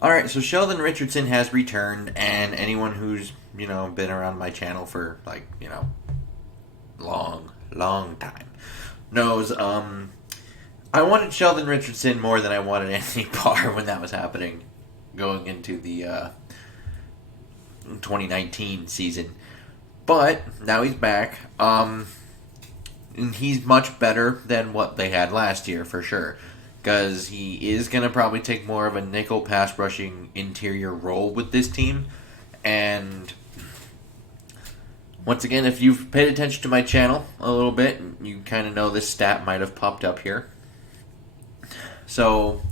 All right, so Sheldon Richardson has returned, and anyone who's been around my channel for long time knows I wanted Sheldon Richardson more than I wanted Anthony Barr when that was happening, going into the 2019 season. But now he's back, and he's much better than what they had last year for sure. Because he is going to probably take more of a nickel pass rushing interior role with this team. And once again, if you've paid attention to my channel a little bit, you kind of know this stat might have popped up here. So,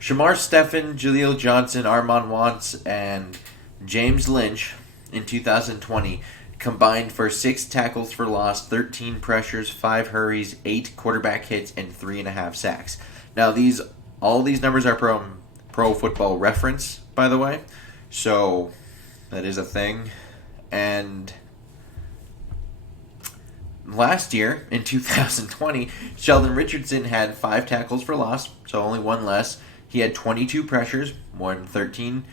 Shamar Stephen, Jaleel Johnson, Armand Watts, and James Lynch in 2020 combined for 6 tackles for loss, 13 pressures, 5 hurries, 8 quarterback hits, and 3.5 sacks. Now, all these numbers are from Pro Football Reference, by the way, so that is a thing. And last year, in 2020, Sheldon Richardson had 5 tackles for loss, so only 1 less. He had 22 pressures, more than 13.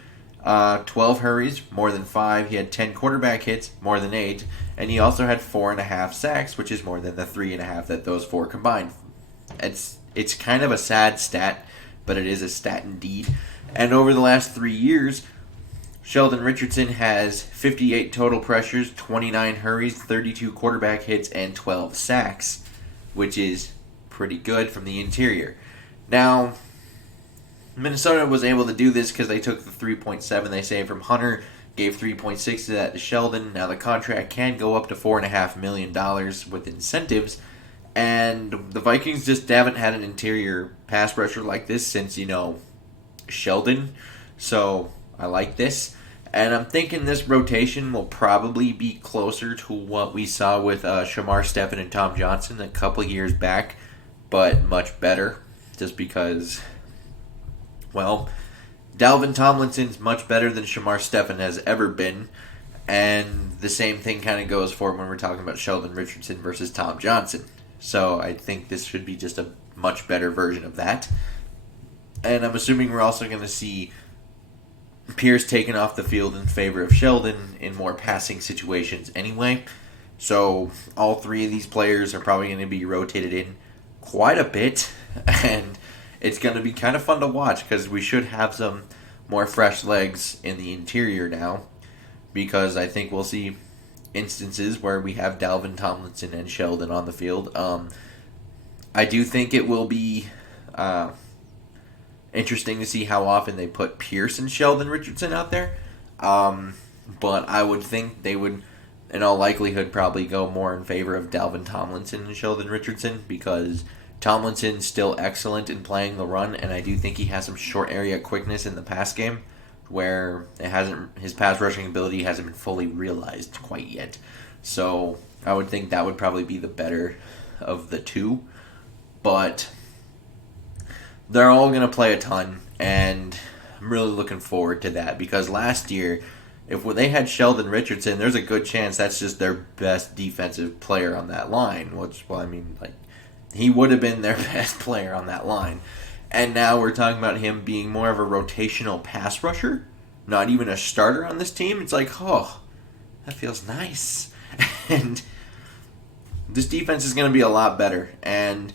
12 hurries, more than 5. He had 10 quarterback hits, more than 8. And he also had 4.5 sacks, which is more than the 3.5 that those 4 combined. It's kind of a sad stat, but it is a stat indeed. And over the last 3 years, Sheldon Richardson has 58 total pressures, 29 hurries, 32 quarterback hits, and 12 sacks, which is pretty good from the interior. Now, Minnesota was able to do this because they took the 3.7 they saved from Hunter, gave 3.6 to that to Sheldon. Now the contract can go up to $4.5 million with incentives, and the Vikings just haven't had an interior pass rusher like this since, Sheldon. So I like this. And I'm thinking this rotation will probably be closer to what we saw with Shamar Stephen and Tom Johnson a couple years back, but much better just because, well, Dalvin Tomlinson's much better than Shamar Stephen has ever been, and the same thing kind of goes for when we're talking about Sheldon Richardson versus Tom Johnson. So I think this should be just a much better version of that. And I'm assuming we're also going to see Pierce taken off the field in favor of Sheldon in more passing situations anyway. So all 3 of these players are probably going to be rotated in quite a bit, and it's going to be kind of fun to watch because we should have some more fresh legs in the interior now, because I think we'll see instances where we have Dalvin Tomlinson and Sheldon on the field. I do think it will be interesting to see how often they put Pierce and Sheldon Richardson out there. But I would think they would, in all likelihood, probably go more in favor of Dalvin Tomlinson and Sheldon Richardson, because Tomlinson's still excellent in playing the run, and I do think he has some short area quickness in the pass game where his pass rushing ability hasn't been fully realized quite yet. So I would think that would probably be the better of the 2. But they're all going to play a ton, and I'm really looking forward to that, because last year, if they had Sheldon Richardson, there's a good chance that's just their best defensive player on that line, he would have been their best player on that line. And now we're talking about him being more of a rotational pass rusher, not even a starter on this team. It's like, oh, that feels nice. And this defense is going to be a lot better. And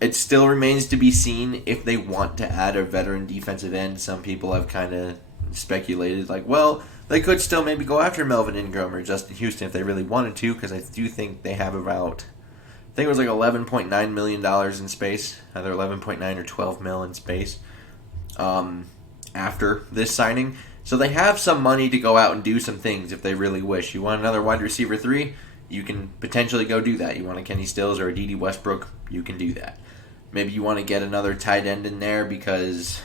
it still remains to be seen if they want to add a veteran defensive end. Some people have kind of speculated, they could still maybe go after Melvin Ingram or Justin Houston if they really wanted to, because I do think they have about, I think it was $11.9 million in space, either 11.9 or 12 mil in space after this signing. So they have some money to go out and do some things if they really wish. You want another wide receiver 3? You can potentially go do that. You want a Kenny Stills or a Dede Westbrook? You can do that. Maybe you want to get another tight end in there because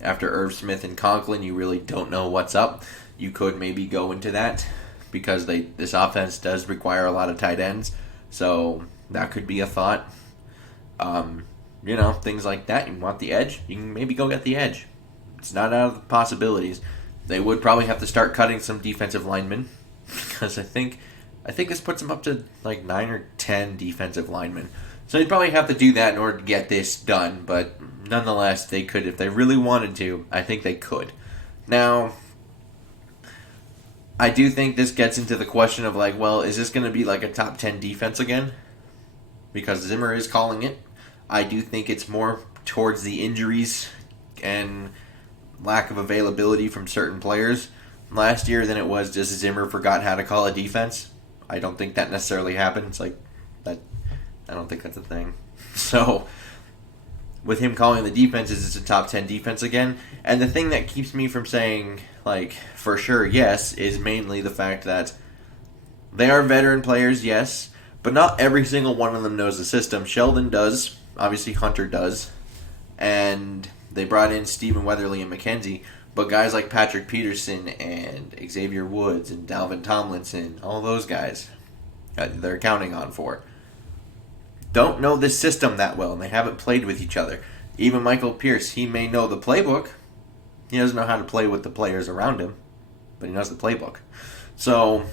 after Irv Smith and Conklin, you really don't know what's up. You could maybe go into that because this offense does require a lot of tight ends. So that could be a thought. Things like that. You want the edge? You can maybe go get the edge. It's not out of the possibilities. They would probably have to start cutting some defensive linemen, because I think this puts them up to 9 or 10 defensive linemen. So they'd probably have to do that in order to get this done, but nonetheless, they could, if they really wanted to, I think they could. Now, I do think this gets into the question of like, well, is this going to be like a top 10 defense again? Because Zimmer is calling it. I do think it's more towards the injuries and lack of availability from certain players last year than it was just Zimmer forgot how to call a defense. I don't think that necessarily happened. It's like that. I don't think that's a thing. So, with him calling the defenses, it's a top 10 defense again. And the thing that keeps me from saying, like, for sure, yes, is mainly the fact that they are veteran players, yes, but not every single one of them knows the system. Sheldon does. Obviously, Hunter does. And they brought in Stephen Weatherly and McKenzie. But guys like Patrick Peterson and Xavier Woods and Dalvin Tomlinson, all those guys they're counting on for, don't know this system that well, and they haven't played with each other. Even Michael Pierce, he may know the playbook. He doesn't know how to play with the players around him, but he knows the playbook. So,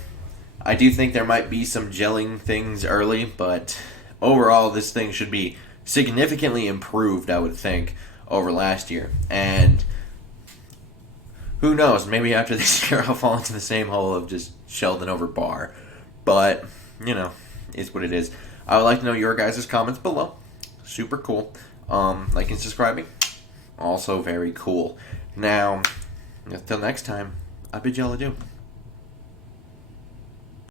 I do think there might be some gelling things early, but overall, this thing should be significantly improved, I would think, over last year. And who knows, maybe after this year I'll fall into the same hole of just Sheldon over Barr. But, it's what it is. I would like to know your guys' comments below. Super cool. Like and subscribing. Also very cool. Now, until next time, I bid y'all adieu.